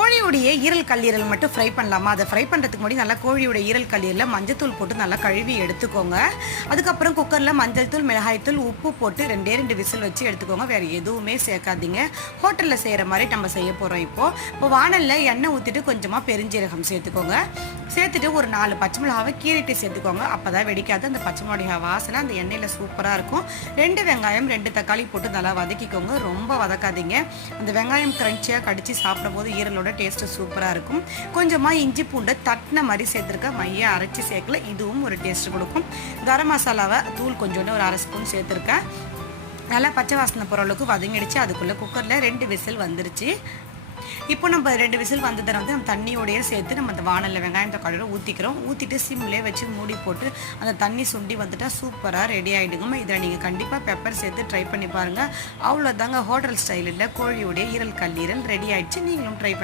கோழியுடைய ஈரல் கல்லீரல் மட்டும் ஃப்ரை பண்ணலாமா? அதை ஃப்ரை பண்ணுறதுக்கு முன்னாடி நல்லா கோழியோட ஈரல் கல்லீரலில் மஞ்சத்தூள் போட்டு நல்லா கழுவி எடுத்துக்கோங்க. அதுக்கப்புறம் குக்கரில் மஞ்சள் தூள், மிளகாய்த்தூள், உப்பு போட்டு 2 விசில் வச்சு எடுத்துக்கோங்க. வேறு எதுவுமே சேர்க்காதீங்க. ஹோட்டலில் செய்கிற மாதிரி நம்ம செய்ய போகிறோம். இப்போ வானலில் எண்ணெய் ஊற்றிட்டு கொஞ்சமாக பெருஞ்சீரகம் சேர்த்துக்கோங்க. சேர்த்துட்டு ஒரு 4 பச்சை மிளகாவை கீறிட்டு சேர்த்துக்கோங்க. அப்போ தான் வெடிக்காது. அந்த பச்சை மிளகா வாசனை அந்த எண்ணெயில் சூப்பராக இருக்கும். 2 வெங்காயம் 2 தக்காளி போட்டு நல்லா வதக்கிக்கோங்க. ரொம்ப வதக்காதீங்க. அந்த வெங்காயம் கிரன்ச்சியாக கடிச்சு சாப்பிடும் போது ஈரலோட டேஸ்ட்டு சூப்பராக இருக்கும். கொஞ்சமாக இஞ்சி பூண்டை தட்டின மாதிரி சேர்த்துருக்க, மையை அரைச்சி சேர்க்கல. இதுவும் ஒரு டேஸ்ட்டு கொடுக்கும். கரம் மசாலாவை தூள் கொஞ்சோண்டு ஒரு 1/2 ஸ்பூன் சேர்த்துருக்கேன். நல்லா பச்சை வாசனை போகிற அளவுக்கு வதங்கிடுச்சு. அதுக்குள்ளே குக்கரில் 2 விசில் வந்துருச்சு. இப்போ நம்ம 2 விசில் வந்ததை நம்ம தண்ணியோடையே சேர்த்து நம்ம அந்த வானலில் வெங்காயம் தக்காளியோட ஊற்றிக்கிறோம். ஊற்றிட்டு சிம்லேயே வச்சு மூடி போட்டு அந்த தண்ணி சுண்டி வந்துட்டால் சூப்பராக ரெடி ஆகிடுங்க. இதில் நீங்கள் கண்டிப்பாக பெப்பர் சேர்த்து ட்ரை பண்ணி பாருங்கள். அவ்வளோதாங்க, ஹோட்டல் ஸ்டைலில் கோழியோடைய ஈரல் கல்லீரல் ரெடி ஆகிடுச்சு. நீங்களும் ட்ரை பண்ணி